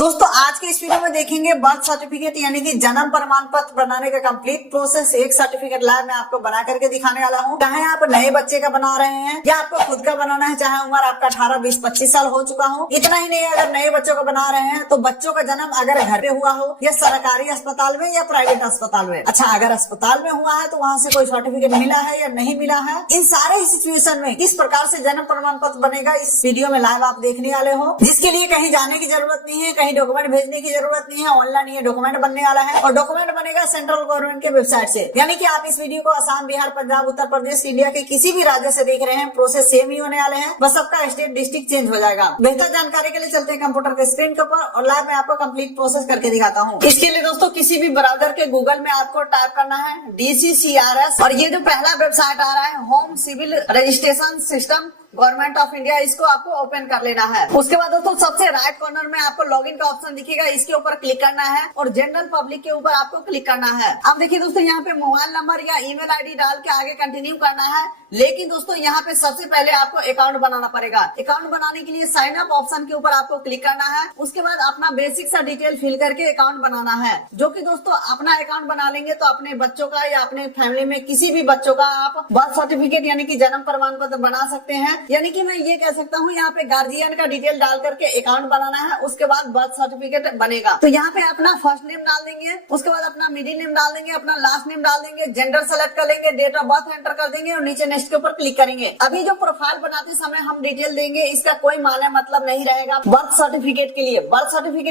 दोस्तों आज के इस वीडियो में देखेंगे बर्थ सर्टिफिकेट यानी कि जन्म प्रमाण पत्र बनाने का कंप्लीट प्रोसेस। एक सर्टिफिकेट लाइव मैं आपको बना करके दिखाने वाला हूँ। चाहे आप नए बच्चे का बना रहे हैं या आपको खुद का बनाना है, चाहे उम्र आपका 18, 20, 25 साल हो चुका हो। इतना ही नहीं, अगर नए बच्चों का बना रहे हैं तो बच्चों का जन्म अगर घर पे हुआ हो या सरकारी अस्पताल में या प्राइवेट अस्पताल में। अच्छा, अगर अस्पताल में हुआ है तो वहाँ से कोई सर्टिफिकेट मिला है या नहीं मिला है, इन सारे सिचुएशन में किस प्रकार से जन्म प्रमाण पत्र बनेगा इस वीडियो में लाइव आप देखने वाले हो। जिसके लिए कहीं जाने की जरूरत नहीं है, कहीं डॉक्यूमेंट भेजने की जरूरत नहीं है, ऑनलाइन ये डॉक्यूमेंट बनने वाला है और डॉक्यूमेंट बनेगा सेंट्रल गवर्नमेंट के वेबसाइट से। यानी कि आप इस वीडियो को असम, बिहार, पंजाब, उत्तर प्रदेश, इंडिया के किसी भी राज्य से देख रहे हैं, प्रोसेस सेम ही होने वाले हैं, बस सबका स्टेट डिस्ट्रिक्ट चेंज हो जाएगा। बेहतर जानकारी के लिए चलते हैं कंप्यूटर के स्क्रीन के ऊपर और लाइव मैं आपको कंप्लीट प्रोसेस करके दिखाता हूँ। इसके लिए दोस्तों किसी भी ब्राउजर के गूगल में आपको टाइप करना है DCCRS और ये जो पहला वेबसाइट आ रहा है home civil registration system government of India, इसको आपको ओपन कर लेना है। उसके बाद दोस्तों सबसे राइट कॉर्नर में आपको लॉगिन का ऑप्शन दिखेगा, इसके ऊपर क्लिक करना है और जनरल पब्लिक के ऊपर आपको क्लिक करना है। अब देखिए दोस्तों यहाँ पे मोबाइल नंबर या ईमेल आईडी डाल के आगे कंटिन्यू करना है। लेकिन दोस्तों यहाँ पे सबसे पहले आपको अकाउंट बनाना पड़ेगा। अकाउंट बनाने के लिए साइन अप ऑप्शन के ऊपर आपको क्लिक करना है। उसके बाद अपना बेसिक सा डिटेल फिल करके अकाउंट बनाना है, जो कि दोस्तों अपना अकाउंट बना लेंगे तो अपने बच्चों का या अपने फैमिली में किसी भी बच्चों का आप बर्थ सर्टिफिकेट यानी कि जन्म प्रमाण पत्र बना सकते हैं। यानी कि मैं ये कह सकता हूँ यहाँ पे गार्जियन का डिटेल डाल करके अकाउंट बनाना है, उसके बाद बर्थ सर्टिफिकेट बनेगा। तो यहाँ पे अपना फर्स्ट नेम डाल देंगे, उसके बाद अपना मिडिल नेम डाल देंगे, अपना लास्ट नेम डाल देंगे, जेंडर सेलेक्ट कर लेंगे, डेट ऑफ बर्थ एंटर कर देंगे और नीचे नेक्स्ट के ऊपर क्लिक करेंगे। अभी जो प्रोफाइल बनाते समय हम डिटेल देंगे, इसका कोई माने मतलब नहीं रहेगा। बर्थ सर्टिफिकेट के लिए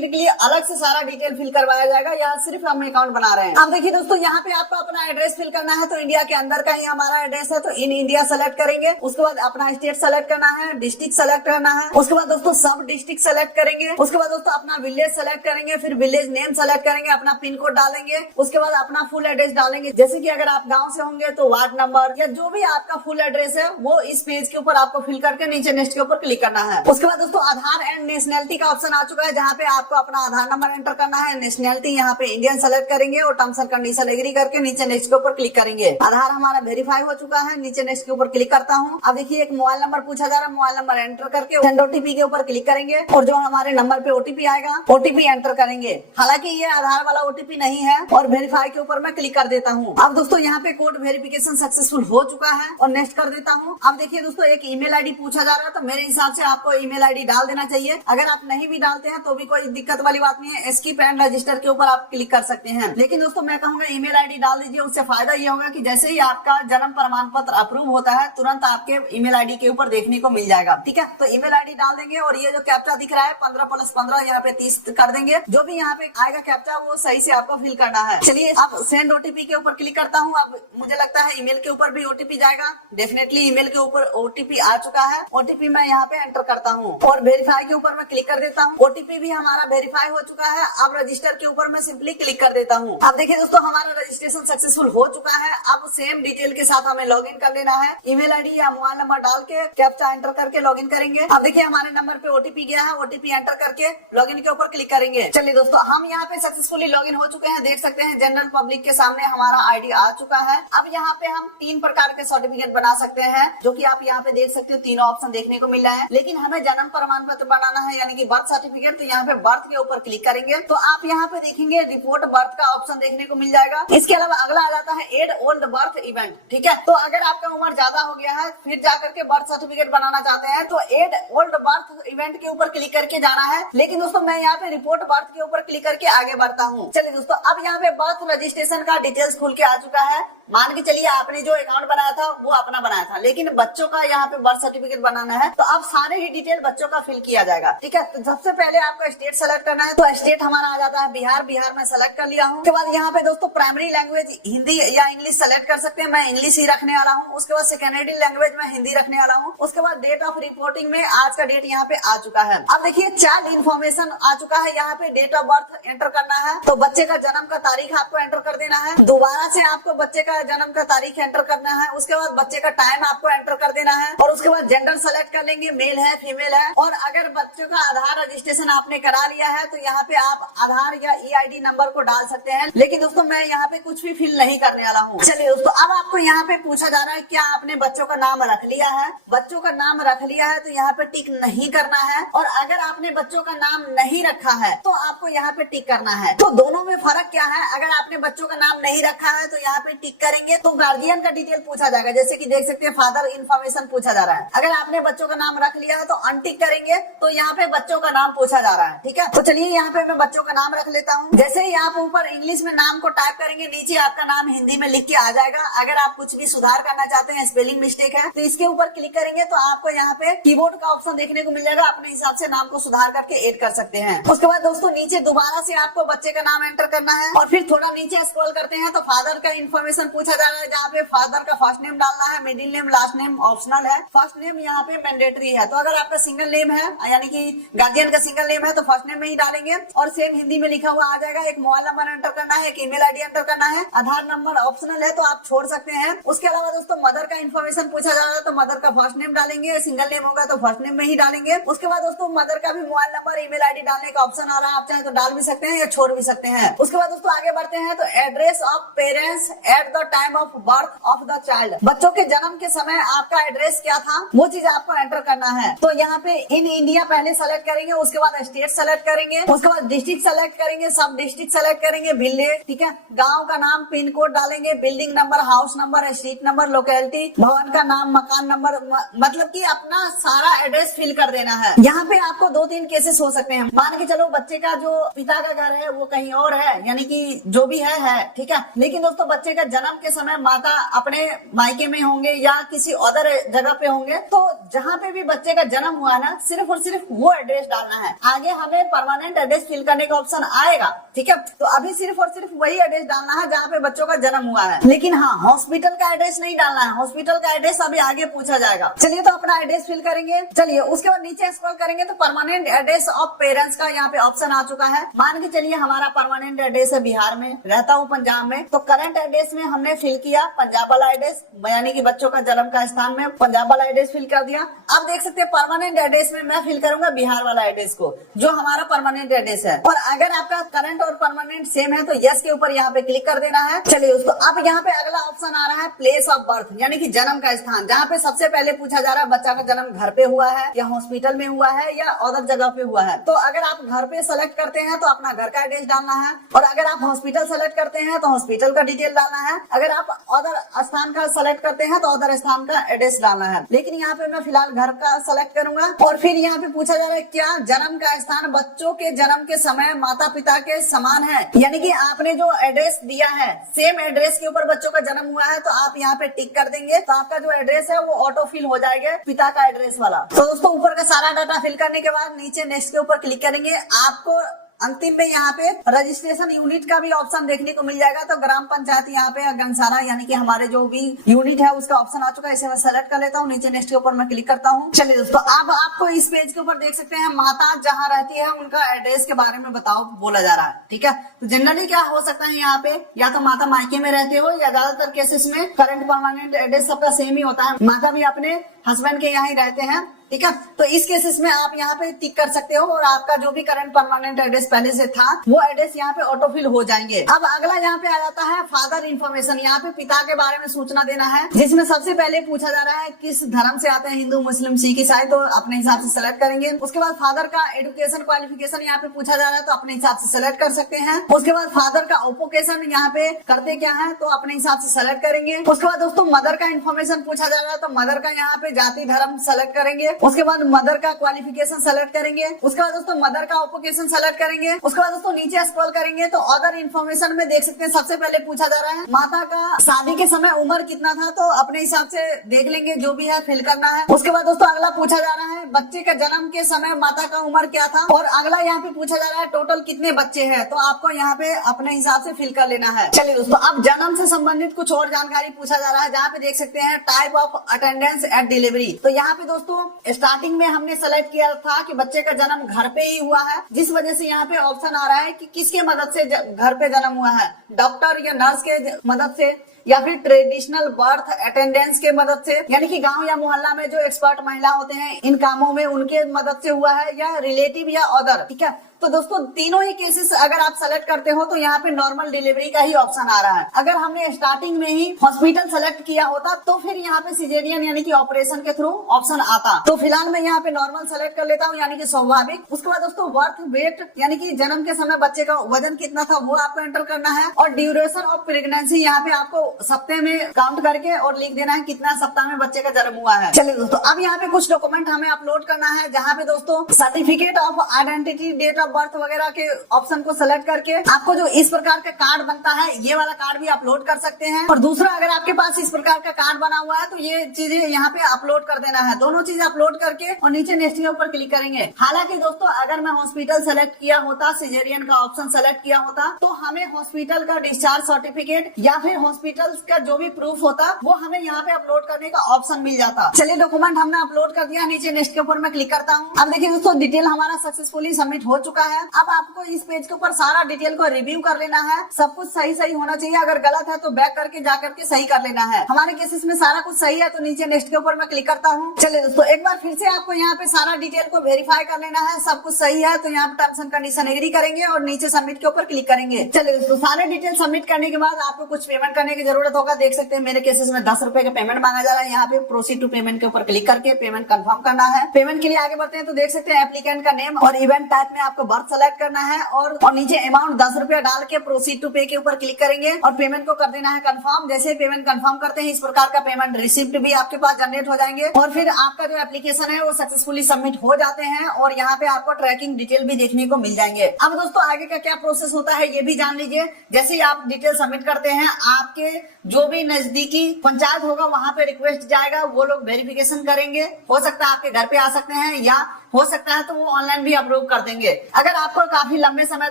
के लिए अलग से सारा डिटेल फिल करवाया जाएगा, यहाँ सिर्फ हम अकाउंट बना रहे हैं। अब देखिए दोस्तों यहाँ पे आपको अपना एड्रेस फिल करना है, तो इंडिया के अंदर का ही हमारा एड्रेस है तो इन इंडिया सेलेक्ट करेंगे। उसके बाद अपना स्टेट सेलेक्ट करना है, डिस्ट्रिक्ट सेलेक्ट करना है, उसके बाद दोस्तों सब डिस्ट्रिक्ट सेलेक्ट करेंगे। उसके बाद दोस्तों अपना विलेज सेलेक्ट करेंगे, फिर विलेज नेम सेलेक्ट करेंगे, अपना पिन कोड डालेंगे, उसके बाद अपना फुल एड्रेस डालेंगे। जैसे कि अगर आप गांव से होंगे तो वार्ड नंबर या जो भी आपका फुल एड्रेस है वो इस पेज के ऊपर आपको फिल करके नीचे नेक्स्ट के ऊपर क्लिक करना है। उसके बाद दोस्तों आधार एंड नेशनैलिटी का ऑप्शन आ चुका है, जहाँ पे आपको अपना आधार नंबर एंटर करना है। नेशनैलिटी यहाँ पे इंडियन सेलेक्ट करेंगे और टर्म्स एंड कंडीशन एग्री करके नीचे नेक्स्ट के ऊपर क्लिक करेंगे। आधार हमारा वेरीफाई हो चुका है, नीचे नेक्स्ट के ऊपर क्लिक करता हूँ। अब देखिए एक मोबाइल नंबर पूछा जा रहा है, मोबाइल नंबर एंटर करके सेंड ओटीपी के ऊपर क्लिक करेंगे और जो हमारे नंबर पे ओटीपी आएगा ओटीपी एंटर करेंगे। हालांकि ये आधार वाला ओटीपी नहीं है और वेरीफाई के ऊपर मैं क्लिक कर देता हूँ। अब दोस्तों यहाँ पे कोड वेरिफिकेशन सक्सेसफुल हो चुका है और नेक्स्ट कर देता हूँ। अब देखिए दोस्तों एक ईमेल आईडी पूछा जा रहा है, तो मेरे हिसाब से आपको ईमेल आईडी डाल देना चाहिए। अगर आप नहीं भी डालते हैं तो भी कोई दिक्कत वाली बात नहीं है, स्किप एंड रजिस्टर के ऊपर आप क्लिक कर सकते हैं। लेकिन दोस्तों मैं कहूंगा ईमेल आईडी डाल दीजिए, उससे फायदा ये होगा कि जैसे ही आपका जन्म प्रमाण पत्र अप्रूव होता है तुरंत आपके ईमेल आईडी के ऊपर देखने को मिल जाएगा। ठीक है, तो ईमेल आईडी डाल देंगे और ये जो कैप्चा दिख रहा है 15+15 यहाँ पे 30 कर देंगे। जो भी यहाँ पे आएगा कैप्चा वो सही से आपको फिल करना है। चलिए अब सेंड ओटीपी के ऊपर क्लिक करता हूँ। अब मुझे लगता है ईमेल के ऊपर भी ओटीपी जाएगा। डेफिनेटली ईमेल के ऊपर ओटीपी आ चुका है। ओटीपी मैं यहाँ पे एंटर करता हूँ और वेरीफाई के ऊपर मैं क्लिक कर देता हूँ। ओटीपी भी हमारा वेरीफाई हो चुका है। अब रजिस्टर के ऊपर मैं सिंपली क्लिक कर देता हूँ। अब देखिए दोस्तों हमारा रजिस्ट्रेशन सक्सेसफुल हो चुका है। अब सेम डिटेल के साथ हमें लॉग इन कर लेना है। ईमेल आईडी या मोबाइल नंबर डाल के कैप्चा एंटर करके लॉग इन करेंगे। अब देखिए हमारे नंबर पे ओटीपी गया है, ओटीपी एंटर करके लॉगिन के ऊपर क्लिक करेंगे। चलिए दोस्तों हम यहाँ पे सक्सेसफुली लॉगिन हो चुके हैं। देख सकते हैं जनरल पब्लिक के सामने हमारा आईडी आ चुका है। अब यहाँ पे हम 3 प्रकार के सर्टिफिकेट बना सकते हैं, जो कि आप यहाँ पे देख सकते हो, तीनों ऑप्शन देखने को मिल रहा है। लेकिन हमें जन्म प्रमाण पत्र बनाना है यानी कि बर्थ सर्टिफिकेट, तो यहाँ पे बर्थ के ऊपर क्लिक करेंगे तो आप यहाँ पे देखेंगे रिपोर्ट बर्थ का ऑप्शन देखने को मिल जाएगा। इसके अलावा अगला आ जाता है एड ओल्ड बर्थ इवेंट। ठीक है, तो अगर आपका उम्र ज्यादा हो गया है फिर जाकर के बर्थ सर्टिफिकेट बनाना चाहते हैं तो एड ओल्ड बर्थ इवेंट के ऊपर क्लिक करके जाना है। लेकिन दोस्तों मैं यहाँ पे रिपोर्ट बर्थ के ऊपर क्लिक करके आगे बढ़ता हूँ। चलिए दोस्तों अब यहाँ पे बर्थ रजिस्ट्रेशन का डिटेल्स खुल के आ चुका है। मान के चलिए आपने जो अकाउंट बनाया था वो अपना बनाया था, लेकिन बच्चों का यहाँ पे बर्थ सर्टिफिकेट बनाना है तो अब सारे ही डिटेल बच्चों का फिल किया जाएगा। ठीक है, तो सबसे पहले आपको स्टेट सेलेक्ट करना है, तो स्टेट हमारा आ जाता है बिहार। बिहार में सेलेक्ट कर लिया हूँ। उसके बाद यहाँ पे दोस्तों प्राइमरी लैंग्वेज हिंदी या इंग्लिश सेलेक्ट कर सकते हैं, मैं इंग्लिश ही रखने वाला हूँ। उसके बाद सेकेंडरी लैंग्वेज में हिंदी रखने वाला हूँ। उसके बाद डेट ऑफ रिपोर्टिंग में आज का डेट यहाँ पे आ चुका है। अब देखिए चाइल्ड इन्फॉर्मेशन आ चुका है, यहाँ पे डेट ऑफ बर्थ एंटर करना है, तो बच्चे का जन्म का तारीख आपको एंटर कर देना है। दोबारा से आपको बच्चे का जन्म का तारीख एंटर करना है। उसके बाद बच्चे का टाइम आपको एंटर कर देना है और उसके बाद जेंडर सेलेक्ट कर लेंगे, मेल है फीमेल है। और अगर बच्चों का आधार रजिस्ट्रेशन आपने करा लिया है तो यहाँ पे आप आधार या EID नंबर को डाल सकते हैं। लेकिन दोस्तों मैं यहाँ पे कुछ भी फिल नहीं करने वाला हूँ। चलिए दोस्तों अब आपको यहाँ पे पूछा जा रहा है क्या आपने बच्चों का नाम रख लिया है। बच्चों का नाम रख लिया है तो यहाँ पे टिक नहीं करना है, और अगर आपने बच्चों का नाम नहीं रखा है तो आपको यहाँ पे टिक करना है। तो दोनों में फर्क क्या है? अगर आपने बच्चों का नाम नहीं रखा है तो यहाँ पे टिक करेंगे तो गार्जियन का डिटेल पूछा जाएगा, जैसे कि देख सकते हैं फादर इन्फॉर्मेशन पूछा जा रहा है। अगर आपने बच्चों का नाम रख लिया है तो अनटिक करेंगे तो यहाँ पे बच्चों का नाम पूछा जा रहा है। ठीक है, तो चलिए यहाँ पे मैं बच्चों का नाम रख लेता हूँ। जैसे ही आप ऊपर इंग्लिश में नाम को टाइप करेंगे, नीचे आपका नाम हिंदी में लिख के आ जाएगा। अगर आप कुछ भी सुधार करना चाहते हैं, स्पेलिंग मिस्टेक है, तो इसके ऊपर क्लिक करेंगे तो आपको यहाँ पे कीबोर्ड का ऑप्शन देखने को मिल जाएगा। अपने हिसाब से नाम को सुधार करके ऐड कर सकते हैं। उसके बाद दोस्तों नीचे दोबारा से आपको बच्चे का नाम एंटर करना है, और फिर थोड़ा नीचे स्क्रॉल करते हैं तो फादर का इन्फॉर्मेशन पूछा जा रहा है, जहाँ पे फादर का फर्स्ट नेम डालना है, middle name, last name optional है, फर्स्ट नेम यहाँ पे मैंडेटरी है। तो अगर आपका सिंगल नेम है, यानी कि गार्जियन का सिंगल नेम है, तो फर्स्ट नेम में ही डालेंगे, और सेम हिंदी में लिखा हुआ आ जाएगा। एक मोबाइल नंबर एंटर करना है, एक ईमेल आईडी एंटर करना है, आधार नंबर ऑप्शनल है तो आप छोड़ सकते हैं। उसके अलावा दोस्तों मदर का इन्फॉर्मेशन पूछा जा रहा है, तो मदर का फर्स्ट नेम डालेंगे, सिंगल नेम होगा तो फर्स्ट नेम में ही डालेंगे। उसके बाद दोस्तों मदर का भी मोबाइल नंबर, ईमेल आईडी डालने का ऑप्शन आ रहा है, आप चाहे तो डाल भी सकते हैं या छोड़ भी सकते हैं। उसके बाद दोस्तों आगे बढ़ते हैं तो address of parents at the time of birth of the child, बच्चों के जन्म के समय आपका एड्रेस क्या था वो चीज आपको एंटर करना है। तो यहाँ पे इन इंडिया पहले सेलेक्ट करेंगे, उसके बाद स्टेट सेलेक्ट करेंगे, उसके बाद डिस्ट्रिक्ट सेलेक्ट करेंगे, सब डिस्ट्रिक्ट सेलेक्ट करेंगे, विलेज, ठीक है, गांव का नाम, पिन कोड डालेंगे, building number, house number, street number, locality, भवन का नाम, मकान नंबर, मतलब कि अपना सारा एड्रेस फिल कर देना है। यहाँ पे आपको 2-3 केसेस हो सकते हैं। मान के चलो बच्चे का जो पिता का घर है वो कहीं और है, यानी कि जो भी है ठीक है, लेकिन दोस्तों बच्चे का जन्म के समय माता अपने मायके में होंगे या किसी अदर जगह पे होंगे, तो जहाँ पे भी बच्चे का जन्म हुआ है ना, सिर्फ और सिर्फ वो एड्रेस डालना है। आगे हमें परमानेंट एड्रेस फिल करने का ऑप्शन आएगा, ठीक है, तो अभी सिर्फ और सिर्फ वही एड्रेस डालना है जहाँ पे बच्चों का जन्म हुआ है। लेकिन हाँ, हॉस्पिटल का एड्रेस नहीं डालना है, हॉस्पिटल का एड्रेस अभी आगे पूछा जाएगा। चलिए तो अपना एड्रेस फिल करेंगे। चलिए उसके बाद नीचे स्क्रॉल करेंगे तो परमानेंट एड्रेस ऑफ पेरेंट्स का यहाँ पे ऑप्शन आ चुका है। मान के चलिए हमारा परमानेंट एड्रेस है बिहार में, रहता हूँ पंजाब में, तो करंट एड्रेस में हमने फिल किया पंजाब वाला एड्रेस, यानी कि बच्चों का जन्म का स्थान में पंजाब वाला एड्रेस फिल कर दिया। अब देख सकते हैं परमानेंट एड्रेस में मैं फिल करूंगा बिहार वाला एड्रेस को, जो हमारा परमानेंट एड्रेस है। और अगर आपका करंट और परमानेंट सेम है तो यस के ऊपर यहाँ पे क्लिक कर देना है। चलिए दोस्तों अब यहाँ पे अगला ऑप्शन आ रहा है प्लेस ऑफ बर्थ, यानी कि जन्म का स्थान, जहाँ पे सबसे पहले पूछा जा रहा है बच्चा का जन्म घर पे हुआ है या हॉस्पिटल में हुआ है या अदर जगह पे हुआ है। तो अगर आप घर पे सेलेक्ट करते हैं तो अपना घर का एड्रेस डालना है, और अगर आप हॉस्पिटल सेलेक्ट करते हैं तो हॉस्पिटल का डिटेल डालना है, अगर आप अदर स्थान का सेलेक्ट करते हैं तो अदर स्थान का एड्रेस डालना है। लेकिन यहाँ पे मैं फिलहाल घर का सेलेक्ट करूंगा। और फिर यहाँ पे पूछा जा रहा है क्या जन्म का स्थान बच्चों के जन्म के समय माता पिता के समान है, यानी कि आपने जो एड्रेस दिया है सेम एड्रेस के ऊपर बच्चों का जन्म हुआ है, तो आप यहाँ पे टिक कर देंगे तो आपका जो एड्रेस है वो ऑटो फिल हो जाएगा पिता का एड्रेस वाला। तो दोस्तों ऊपर का सारा डाटा फिल करने के बाद नीचे नेक्स्ट के ऊपर क्लिक करेंगे। आपको अंतिम में यहाँ पे रजिस्ट्रेशन यूनिट का भी ऑप्शन देखने को मिल जाएगा। तो ग्राम पंचायत यहाँ पे गंसारा, यानी कि हमारे जो भी यूनिट है उसका ऑप्शन आ चुका है, इसे मैं सेलेक्ट कर लेता हूँ। नीचे नेक्स्ट के ऊपर मैं क्लिक करता हूँ। चलिए दोस्तों अब आपको इस पेज के ऊपर देख सकते हैं माता जहाँ रहती है उनका एड्रेस के बारे में बताओ बोला जा रहा है, ठीक है। तो जनरली क्या हो सकता है यहाँ पे, या तो माता मायके में रहते हो या ज्यादातर केसेस में करंट परमानेंट एड्रेस सबका सेम ही होता है, माता भी अपने हस्बैंड के यहाँ ही रहते हैं, ठीक है। तो इस केसेस में आप यहाँ पे टिक कर सकते हो और आपका जो भी करंट परमानेंट एड्रेस पहले से था वो एड्रेस यहाँ पे ऑटोफिल हो जाएंगे। अब अगला यहाँ पे आ जाता है फादर इन्फॉर्मेशन। यहाँ पे पिता के बारे में सूचना देना है, जिसमें सबसे पहले पूछा जा रहा है किस धर्म से आते हैं, हिंदू, मुस्लिम, सिख, ईसाई, तो अपने हिसाब से सेलेक्ट करेंगे। उसके बाद फादर का एजुकेशन क्वालिफिकेशन यहाँ पे पूछा जा रहा है, तो अपने हिसाब से सेलेक्ट कर सकते हैं। उसके बाद फादर का ऑक्यूपेशन यहाँ पे करते क्या है, तो अपने हिसाब से सेलेक्ट करेंगे। उसके बाद दोस्तों मदर का इन्फॉर्मेशन पूछा जा रहा है, तो मदर का यहाँ पे जाति धर्म सेलेक्ट करेंगे। उसके बाद मदर का क्वालिफिकेशन सेलेक्ट करेंगे। उसके बाद दोस्तों मदर का ऑक्यूपेशन सेलेक्ट करेंगे। उसके बाद दोस्तों नीचे स्क्रॉल करेंगे तो अदर इन्फॉर्मेशन में देख सकते हैं सबसे पहले पूछा जा रहा है माता का शादी के समय उम्र कितना था, तो अपने हिसाब से देख लेंगे, जो भी है फिल करना है। उसके बाद दोस्तों अगला पूछा जा रहा है बच्चे का जन्म के समय माता का उम्र क्या था, और अगला यहाँ पे पूछा जा रहा है टोटल कितने बच्चे हैं, तो आपको यहाँ पे अपने हिसाब से फिल कर लेना है। चलिए दोस्तों अब जन्म से संबंधित कुछ और जानकारी पूछा जा रहा है, जहाँ पे देख सकते हैं type of attendance eight delivery. तो यहाँ पे दोस्तों स्टार्टिंग में हमने सेलेक्ट किया था कि बच्चे का जन्म घर पे ही हुआ है, जिस वजह से यहाँ पे ऑप्शन आ रहा है कि किसके मदद से घर पे जन्म हुआ है, डॉक्टर या नर्स के मदद से, या फिर ट्रेडिशनल बर्थ अटेंडेंस के मदद से, यानी कि गांव या मोहल्ला में जो एक्सपर्ट महिला होते हैं इन कामों में उनके मदद से हुआ है, या रिलेटिव या अदर, ठीक है। तो दोस्तों तीनों ही केसेस अगर आप सेलेक्ट करते हो तो यहाँ पे नॉर्मल डिलीवरी का ही ऑप्शन आ रहा है। अगर हमने स्टार्टिंग में ही हॉस्पिटल सेलेक्ट किया होता तो फिर यहाँ पे सिजेरियन यानी कि ऑपरेशन के थ्रू ऑप्शन आता। तो फिलहाल मैं यहाँ पे नॉर्मल सेलेक्ट कर लेता हूँ यानी कि स्वाभाविक। उसके बाद दोस्तों बर्थ वेट यानी कि जन्म के समय बच्चे का वजन कितना था वो आपको एंटर करना है, और ड्यूरेशन ऑफ प्रेगनेंसी यहाँ पे आपको सप्ताह में काउंट करके और लिख देना है कितना सप्ताह में बच्चे का जन्म हुआ है। चलिए दोस्तों अब यहाँ पे कुछ डॉक्यूमेंट हमें अपलोड करना है, जहाँ पे दोस्तों certificate of identity, date of birth वगैरह के ऑप्शन को सेलेक्ट करके आपको जो इस प्रकार का कार्ड बनता है ये वाला कार्ड भी अपलोड कर सकते हैं। और दूसरा अगर आपके पास इस प्रकार का कार्ड बना हुआ है तो ये चीजें यहाँ पे अपलोड कर देना है। दोनों चीजें अपलोड करके और नीचे नेक्स्ट के ऊपर क्लिक करेंगे। हालांकि दोस्तों अगर मैं हॉस्पिटल सेलेक्ट किया होता, सिजेरियन का ऑप्शन सेलेक्ट किया होता, तो हमें हॉस्पिटल का डिस्चार्ज सर्टिफिकेट या फिर हॉस्पिटल का जो भी प्रूफ होता वो हमें यहाँ पे अपलोड करने का ऑप्शन मिल जाता। चलिए डॉक्यूमेंट हमने अपलोड कर दिया, नीचे नेक्स्ट के ऊपर मैं क्लिक करता हूँ। अब देखिए दोस्तों डिटेल हमारा सक्सेसफुली सबमिट हो चुका है। अब आपको इस पेज के ऊपर सारा डिटेल को रिव्यू कर लेना है। सब कुछ सही होना चाहिए, अगर गलत है तो बैक करके जा करके सही कर लेना है। हमारे केसेस में सारा कुछ सही है तो नीचे नेक्स्ट के ऊपर मैं क्लिक करता हूँ। चलिए दोस्तों एक बार फिर से आपको यहाँ पे सारा डिटेल को वेरीफाई कर लेना है। सब कुछ सही है तो यहाँ पे टर्म्स एंड कंडीशन एग्री करेंगे और नीचे सबमिट के ऊपर क्लिक करेंगे। चलिए दोस्तों सारे डिटेल सबमिट करने के बाद आपको कुछ पेमेंट करने की जरूरत होगा। देख सकते हैं मेरे केसेस में 10 रुपए का पेमेंट मांगा जा रहा है। यहाँ पे प्रोसीड टू पेमेंट के ऊपर क्लिक करके पेमेंट कंफर्म करना है। पेमेंट के लिए आगे बढ़ते हैं तो देख सकते हैं एप्लीकेंट का नेम और इवेंट टाइप में आपको बर्थ सेलेक्ट करना है और नीचे अमाउंट 10 रुपया डाल के प्रोसीड टू पे के ऊपर क्लिक करेंगे और पेमेंट को कर देना है कंफर्म। जैसे पेमेंट कंफर्म करते हैं इस प्रकार का पेमेंट रिसिप्ट भी आपके पास जनरेट हो जाएंगे और फिर आपका जो एप्लीकेशन है वो सक्सेसफुली सबमिट हो जाते हैं और यहाँ पे आपको ट्रैकिंग डिटेल भी देखने को मिल जाएंगे। अब दोस्तों आगे का क्या प्रोसेस होता है ये भी जान लीजिए। जैसे ही आप डिटेल सबमिट करते हैं आपके जो भी नजदीकी पंचायत होगा वहां पे रिक्वेस्ट जाएगा, वो लोग वेरिफिकेशन करेंगे। हो सकता है आपके घर पे आ सकते हैं या हो सकता है तो वो ऑनलाइन भी अप्रूव कर देंगे। अगर आपको काफी लंबे समय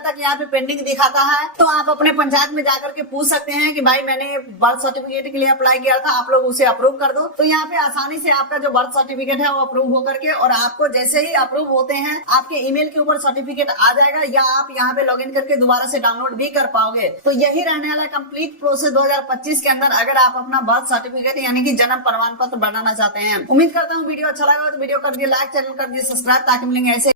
तक यहाँ पे पेंडिंग दिखाता है तो आप अपने पंचायत में जाकर के पूछ सकते हैं कि भाई मैंने बर्थ सर्टिफिकेट के लिए अप्लाई किया था, आप लोग उसे अप्रूव कर दो। तो यहाँ पे आसानी से आपका जो बर्थ सर्टिफिकेट है वो अप्रूव होकर के और आपको जैसे ही अप्रूव होते हैं आपके ईमेल के ऊपर सर्टिफिकेट आ जाएगा या आप यहाँ पे लॉगिन करके दोबारा से डाउनलोड भी कर पाओगे। तो यही रहने वाला कंप्लीट प्रोसेस 2025 के अंदर अगर आप अपना बर्थ सर्टिफिकेट यानी कि जन्म प्रमाण पत्र बनाना चाहते हैं। उम्मीद करता हूँ वीडियो अच्छा लगा तो वीडियो कर दिए लाइक, चैनल कर दिए सब्सक्राइब ताकि मिलेंगे ऐसे